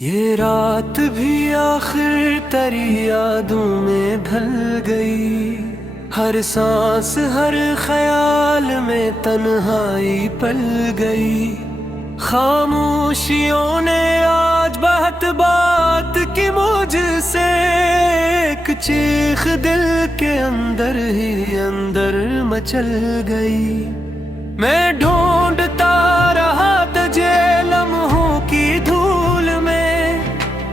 ये रात भी आखिर तेरी यादों में ढल गई। हर सांस हर ख्याल में तन्हाई पल गई। खामोशियों ने आज बात बात की मुझसे, एक चीख दिल के अंदर ही अंदर मचल गई। मैं ढूंढता रहा तुझे लम्हों की धूल में,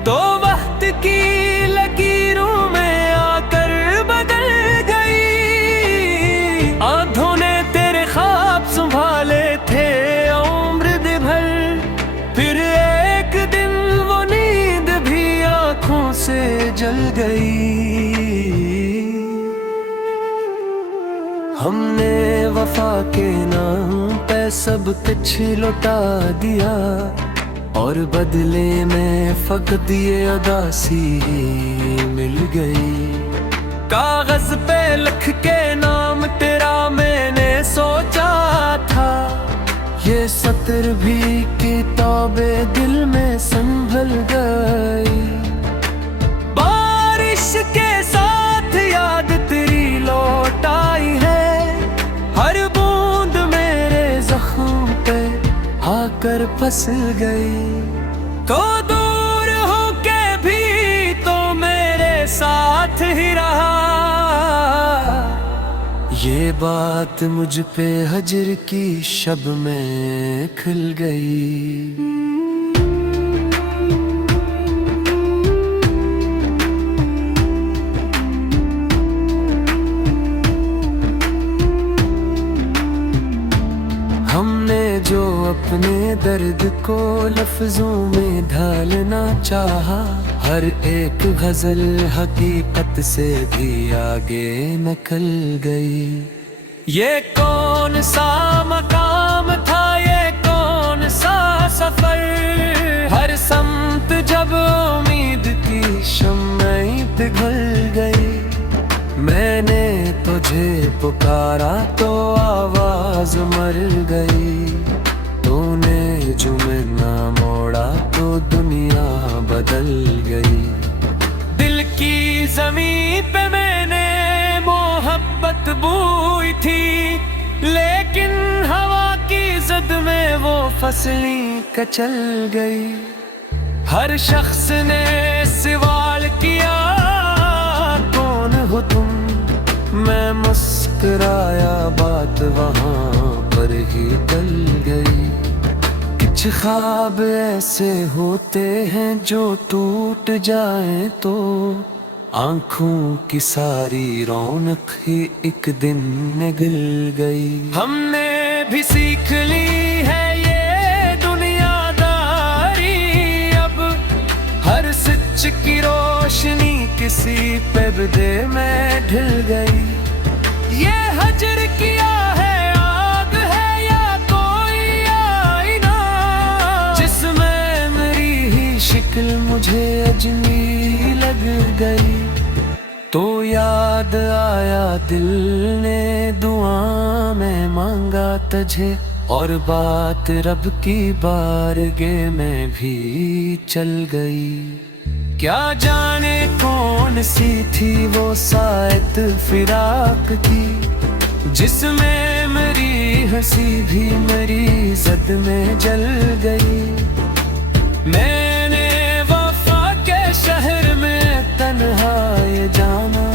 तो वक्त की लकीरों में आकर बदल गई। आंखों ने तेरे ख्वाब संभाले थे उम्र भर, फिर एक दिन वो नींद भी आंखों से जल गई। हमने वफा के नाम पे सब कुछ लौटा दिया, और बदले में फकत ये उदासी मिल गई। कागज पे लिख के नाम तेरा मैंने सोचा था, ये सतर भी किताबे दिल में संभल गई। बारिश के साथ याद तेरी लौट आई है, हर बूंद मेरे जख्म पे आकर फंस गई। तो दूर होके भी तो मेरे साथ ही रहा, ये बात मुझ पे हजर की शब में खिल गई। हमने जो अपने दर्द को लफ्जों में ढालना चाहा, हर एक गजल हकीकत से भी आगे निकल गई। ये कौन सा मकाम था, ये कौन सा सफर, हर समत जब उम्मीद की शम्में पिघल गई। मैंने तुझे पुकारा तो आवाज मर गई, तूने जो मैं ना मोड़ा तो दुनिया बदल गई। दिल की जमीन पे मैंने मोहब्बत बोई थी, लेकिन हवा की जद में वो फसलें कचल गई। हर शख्स ने सवाल किया कौन हो तुम, मैं मुस्कुराया बात वहाँ पर ही टल गई। कुछ ख्वाब ऐसे होते हैं जो टूट जाएं तो आंखों की सारी रौनक ही एक दिन निगल गई। हमने भी सीख ली है ये दुनियादारी, अब हर सच की रोशनी किसी पर्दे में ढल गई। ये हजर किया है आग है या कोई आईना, जिसमें मेरी ही शिक्ल मुझे अजनबी लग गई। तो याद आया दिल ने दुआ में मांगा तुझे, और बात रब की बारगाह में भी चल गई। क्या जाने कौन सी थी वो सायत फिराक की, जिसमें मेरी हंसी भी मेरी जद में जल गई। मैंने वफा के शहर में तन्हा ये जाना,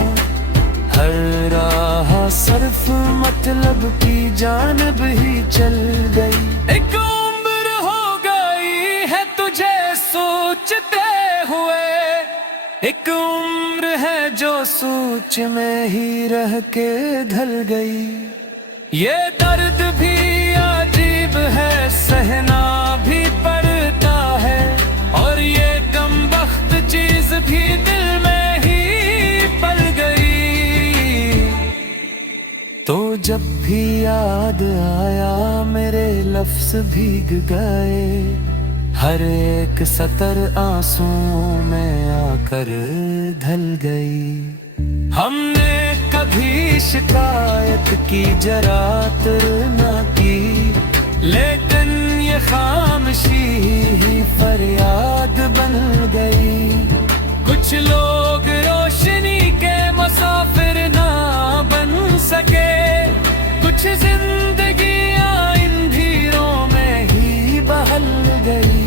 हर राह सिर्फ मतलब की जानब ही चल गई। एक उम्र हो गई है तुझे सोचते हुए, एक उम्र है जो सोच में ही रह के ढल गई। ये दर्द भी अजीब है, सहना भी पड़ता है, और ये कमबख्त चीज भी दिल में ही पल गई। तो जब भी याद आया मेरे लफ्ज भीग गए, हर एक सतर आंसुओं में आकर ढल गई। हमने कभी शिकायत की जरात न की, लेकिन ये खामोशी ही फरियाद बन गई। कुछ लोग रोशनी के मुसाफिर ना बन सके, कुछ जिंदगियां अंधेरों में ही बहल गई।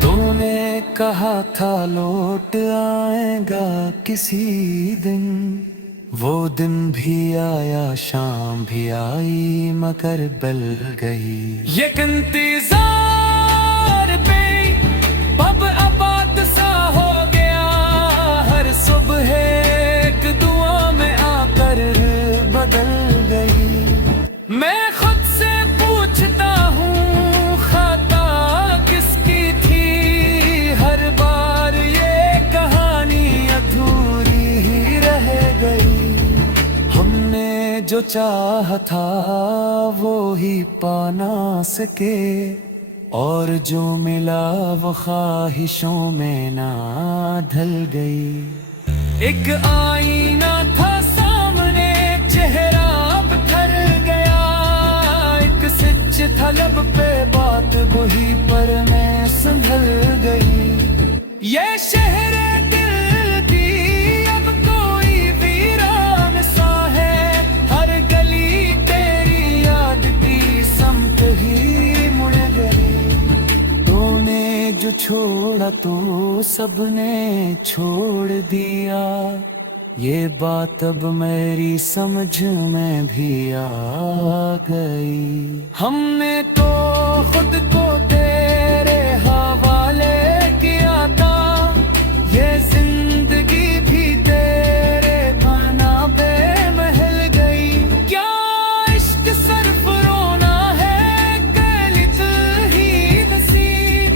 तूने कहा था लौट आएगा किसी दिन, वो दिन भी आया, शाम भी आई, मगर बल गई। ये इंतजार पे अब आबाद सा हो गया, हर सुबह एक दुआ में आकर बदल गई। मैं खुद से पूछता हूँ खता किसकी थी, हर बार ये कहानी अधूरी ही रह गई। हमने जो चाहा था वो ही पा ना सके, और जो मिला वो ख्वाहिशों में ना ढल गई। एक आईना था सामने, चेहरा बिखर गया, एक सच था लब पे, बात वही पर मैं संभल गई। ये शहर दिल की अब कोई वीरान सा है, हर गली तेरी याद की समत ही मुड़ गई। तूने जो छोड़ा तो सबने छोड़ दिया, ये बात अब मेरी समझ में भी आ गई। हमने तो खुद को तेरे हवाले किया था, ये जिंदगी भी तेरे बना पे महल गई। क्या इश्क सिर्फ रोना है, गलित ही नसीब,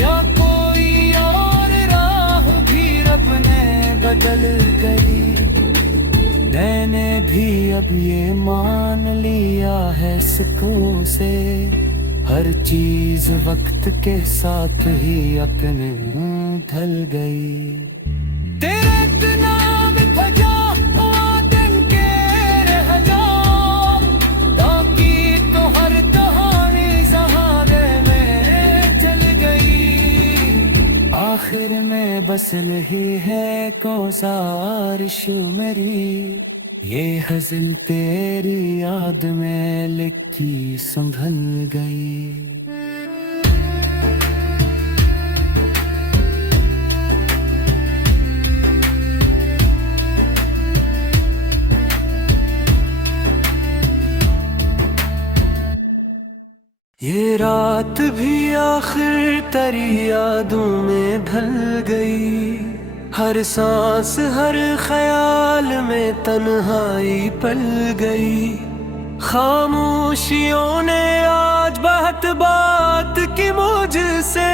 या कोई और राह भी रब ने बदल गई। मैंने भी अब ये मान लिया है सुकून से, हर चीज वक्त के साथ ही अपने ढल गई। तेरे नाम भजा दिन के रह जाओ, ताकि तो हर कहानी सहारे में चल गई। आखिर में बस यही है गुजारिश मेरी, ये हज़ल तेरी याद में लिखी संभल गई। ये रात भी आखिर तेरी यादों में ढल गई, हर सांस हर ख्याल में तन्हाई पल गई। खामोशियों ने आज बात की मुझसे,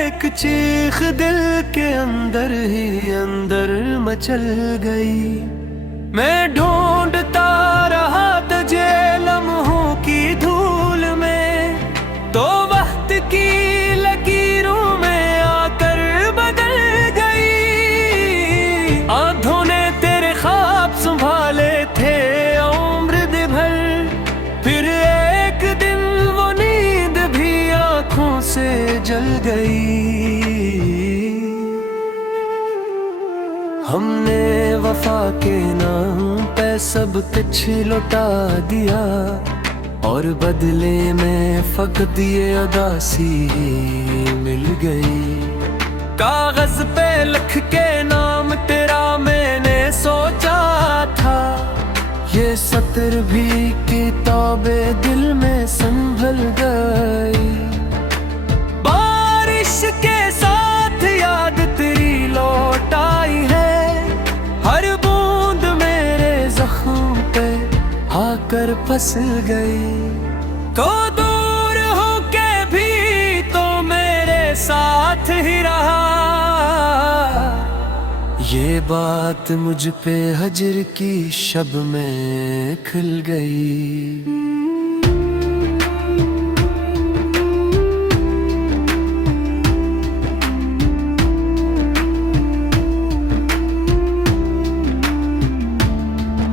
एक चीख दिल के अंदर ही अंदर मचल गई। मैं ढूंढता रहा तुझे लम्हों की धूल में, तो वक्त की लकीरों में आकर बदल गई। आंखों ने तेरे ख्वाब संभाले थे उम्र भर, फिर एक दिन वो नींद भी आंखों से जल गई। हमने वफा के नाम पे सब कुछ लौटा दिया, और बदले में फकत ये उदासी मिल गई। कागज पे लिख के नाम तेरा मैंने सोचा था, ये सतर भी किताबे दिल में संभल गई। बारिश के साथ याद तेरी लौट आई है, हर बूंद मेरे जख्म पे आकर फंस गई। तो दूर होके भी तो मेरे साथ ही रहा, ये बात मुझ पे हजर की शब में खिल गई।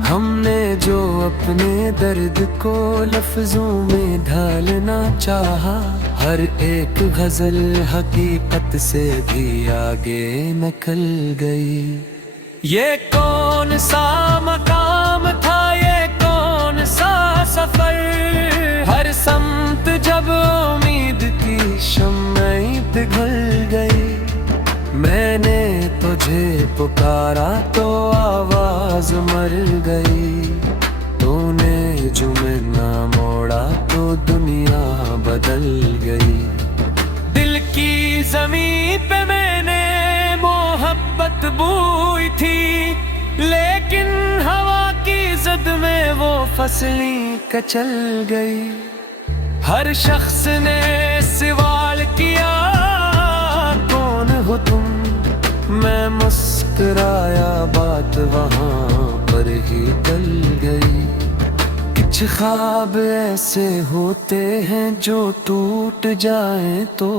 हमने जो अपने दर्द को लफ्जों में ढालना चाहा। हर एक गजल हकीकत से भी आगे निकल गई। ये कौन सा मकाम था, ये कौन सा सफर, हर समत जब उम्मीद की शम्में पिघल गई। मैंने तुझे पुकारा तो आवाज मर गई। तूने जुमे ना मोड़ा तो दुनिया बदल गई। दिल की जमीन पे मैंने मोहब्बत बोई थी, लेकिन हवा की जद में वो फसलें कचल गई। हर शख्स ने सवाल किया कौन हो तुम, मैं मुस्कुराया बात वहाँ पर ही टल गई। कुछ ख्वाब ऐसे होते हैं जो टूट जाएं तो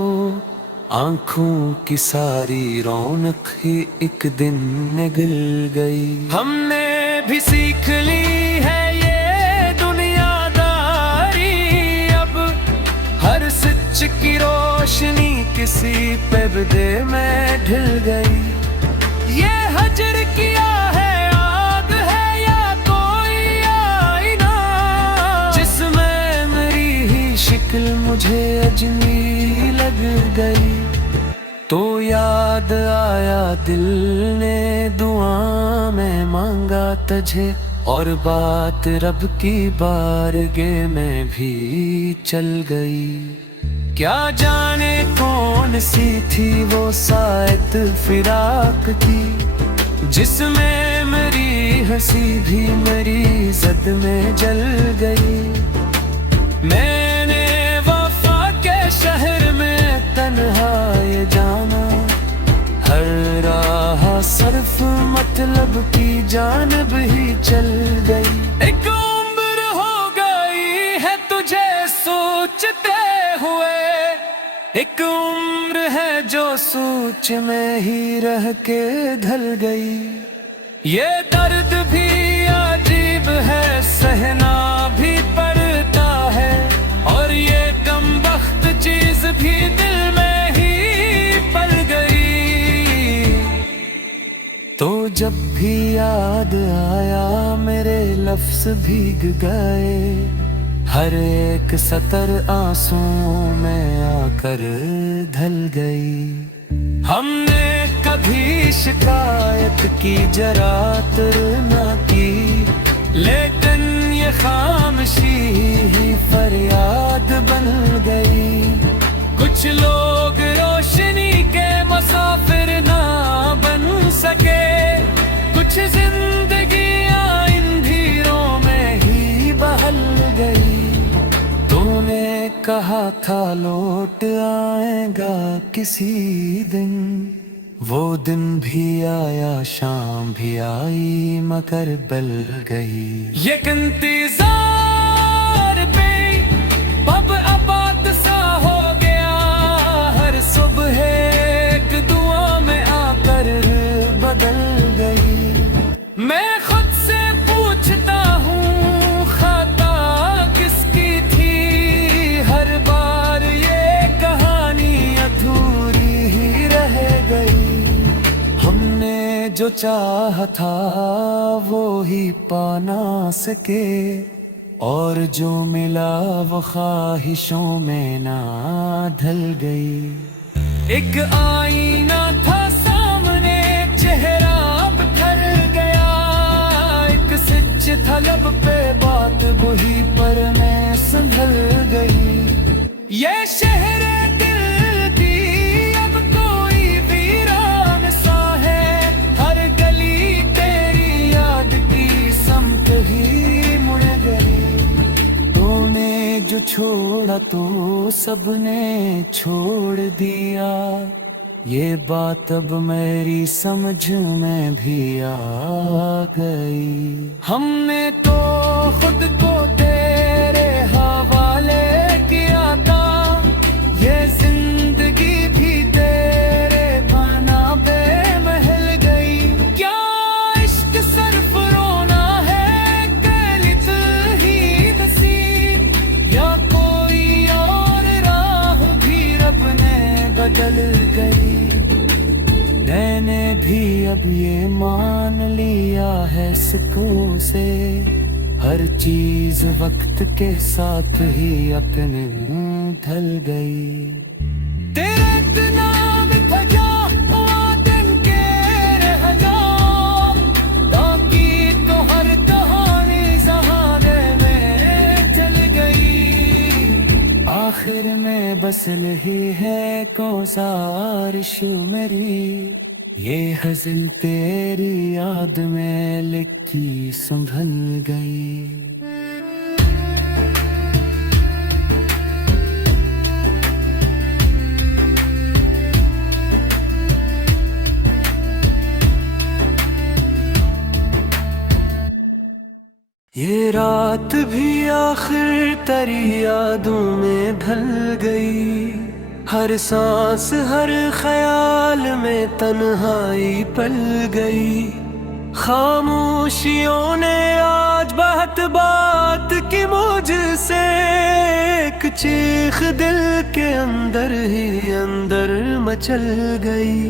आंखों की सारी रौनक ही एक दिन निगल गई। हमने भी सीख ली है ये दुनियादारी, अब हर सच की रोशनी किसी पर्दे में ढल गई। ये हजर किया है आग है या कोई आईना, जिसमें मेरी ही शिक्ल मुझे अजनबी लग गई। तो याद आया दिल ने दुआ में मांगा तुझे, और बात रब की बारगाह में भी चल गई। क्या जाने कौन सी थी वो सायद फिराक की, जिसमें मेरी हंसी भी मेरी जद में जल गई। मैंने वफा के शहर में तन्हा ये जाना, हर राह सिर्फ मतलब की जानब ही चल गई। एक उम्र हो गई है तुझे सोचते हुए, एक उम्र है जो सोच में ही रह के ढल गई। ये दर्द भी अजीब है, सहना भी पड़ता है, और ये कमबख्त चीज भी दिल में ही पल गई। तो जब भी याद आया मेरे लफ्ज भीग गए, हर एक सतर आंसुओं में आकर ढल गई। हमने कभी शिकायत की जरात न की, लेकिन ये खामोशी ही फरियाद बन गई। कुछ लोग रोशनी के मुसाफिर ना बन सके, कुछ जिंदगियां इन धीरों में ही बहल गई। तूने कहा था लौट आएगा किसी दिन, वो दिन भी आया शाम भी आई मगर बल गई। ये इंतजार पे अब आबाद सा हो गया, हर सुबह एक दुआ में आकर बदल गई। मैं खुद से पूछता हूँ खाता किसकी थी, हर बार ये कहानी अधूरी ही रह गई। हमने जो चाहा था वो ही पा ना सके, और जो मिला वो ख्वाहिशों में ना ढल गई। एक आईना था सामने, चेहरा बिखर गया, एक सच था लब पे बात वही पर मैं संभल गई। ये शहर दिल की अब कोई वीरान सा है, हर गली तेरी याद की समत ही मुड़ गई। तूने जो छोड़ा तो सबने छोड़ दिया, ये बात अब मेरी समझ में भी आ गई। हमने तो खुद को तेरे हवाले किया था, ये जिंदगी भी तेरे बना पे महल गई। क्या इश्क सिर्फ रोना है, गलित भी अब ये मान लिया है सिक्कों से, हर चीज वक्त के साथ ही अपने ढल गई। तेरे नाम भजा दिन के रह जाओ, बाकी तो हर कहानी ज़माने में चल गई। आखिर में बस नहीं है गुज़ारिश मेरी, ये हज़ल तेरी याद में लिखी संभल गई। ये रात भी आखिर तेरी यादों में ढल गई, हर सांस हर ख्याल में तन्हाई पल गई। खामोशियों ने आज बात की मुझसे, एक चीख दिल के अंदर ही अंदर मचल गई।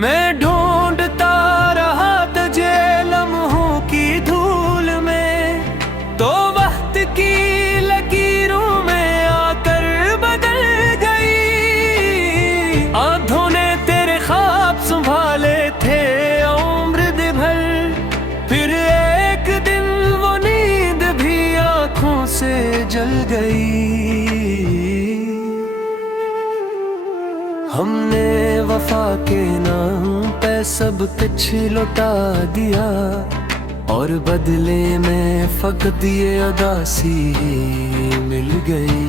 मैं ढूंढता रहा तुझे लम्हों की धूल में, तो वक्त की लकीरों में आकर बदल गई। आंधों ने तेरे ख्वाब संभाले थे उम्र भर, फिर एक दिन वो नींद भी आंखों से जल गई। हमने वफा के नाम पे सब कुछ लौटा दिया, और बदले में फकत ये उदासी मिल गई।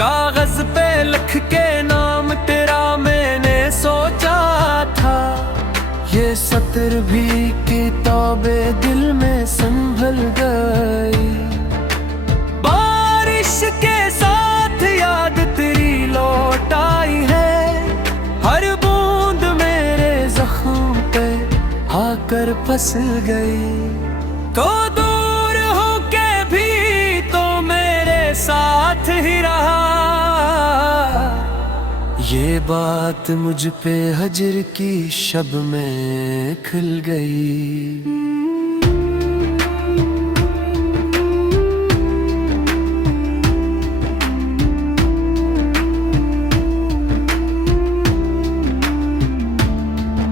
कागज पे लिख के नाम तेरा मैंने सोचा था, ये सत्र भी किताबे दिल में संभल गई। बारिश के साथ याद तेरी लौट आई है, हर बूंद मेरे जख्म पे आकर फंस गई। तो दूर होके भी तो मेरे साथ ही रहा, ये बात मुझ पे हजर की शब में खिल गई।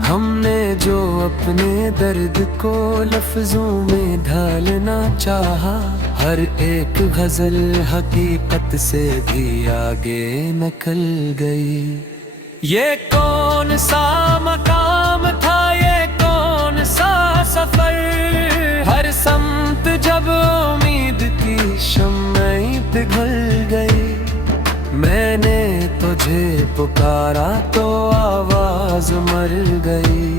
हमने जो अपने दर्द को लफ्जों में ढालना चाहा, हर एक गजल हकीकत से भी आगे निकल गई। ये कौन सा मकाम था, ये कौन सा सफर, हर समत जब उम्मीद की शम्में पिघल गई। मैंने तुझे पुकारा तो आवाज मर गई,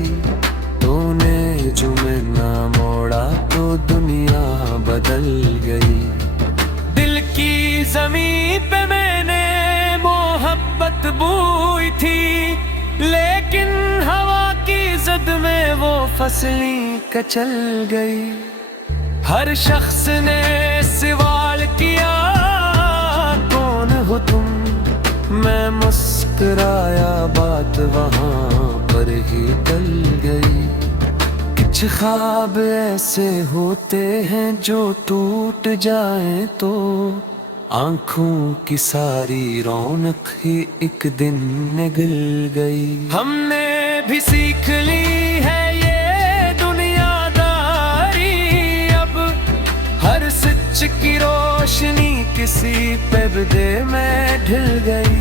तूने जो मैं ना मोड़ा तो दुनिया बदल गई। दिल की ज़मीं पे मैंने मोहब्बत बोई थी, लेकिन हवा की ज़द में वो फसलें कचल गई। हर शख्स ने सवाल किया कौन हो तुम, मैं मुस्कुराया बात वहाँ पर ही टल गई। कुछ ख्वाब ऐसे होते हैं जो टूट जाएं तो आंखों की सारी रौनक ही एक दिन निगल गई। हमने भी सीख ली है ये दुनियादारी, अब हर सच की रोशनी किसी पर्दे में ढल गई।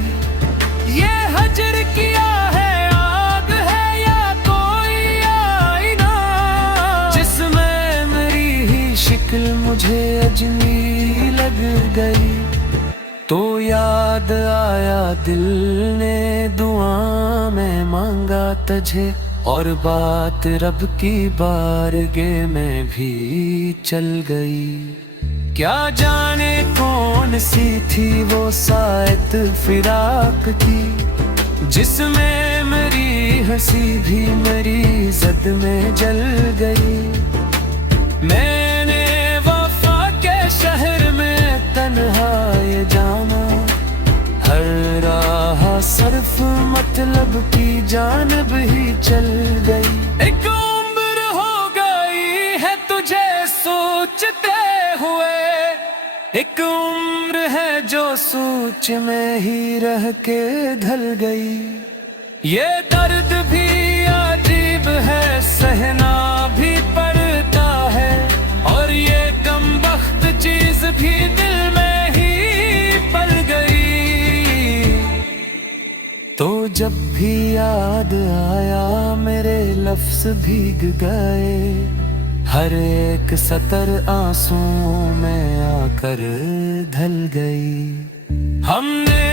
ये हजर किया है आग है या कोई आईना, जिसमें मेरी ही शिक्ल मुझे अजनबी लग गई। तो याद आया दिल ने दुआ में मांगा तुझे, और बात रब की बारगाह में भी चल गई। क्या जाने कौन सी थी वो सायत फिराक की, जिसमें मेरी हंसी भी मेरी जद में जल गई। मैंने वफा के शहर में तन्हा ये जाना, हर राह सिर्फ मत मतलब की जानब ही चल गई। एक उम्र हो गई है तुझे सोचते हुए, एक उम्र है जो सोच में ही रह के ढल गई। ये दर्द भी अजीब है, सहना भी पड़ता है, और ये कमबख्त चीज भी दिल में ही पल गई। तो जब भी याद आया मेरे लफ्ज भीग गए, हर एक सतर आंसुओं में आकर ढल गई। हमने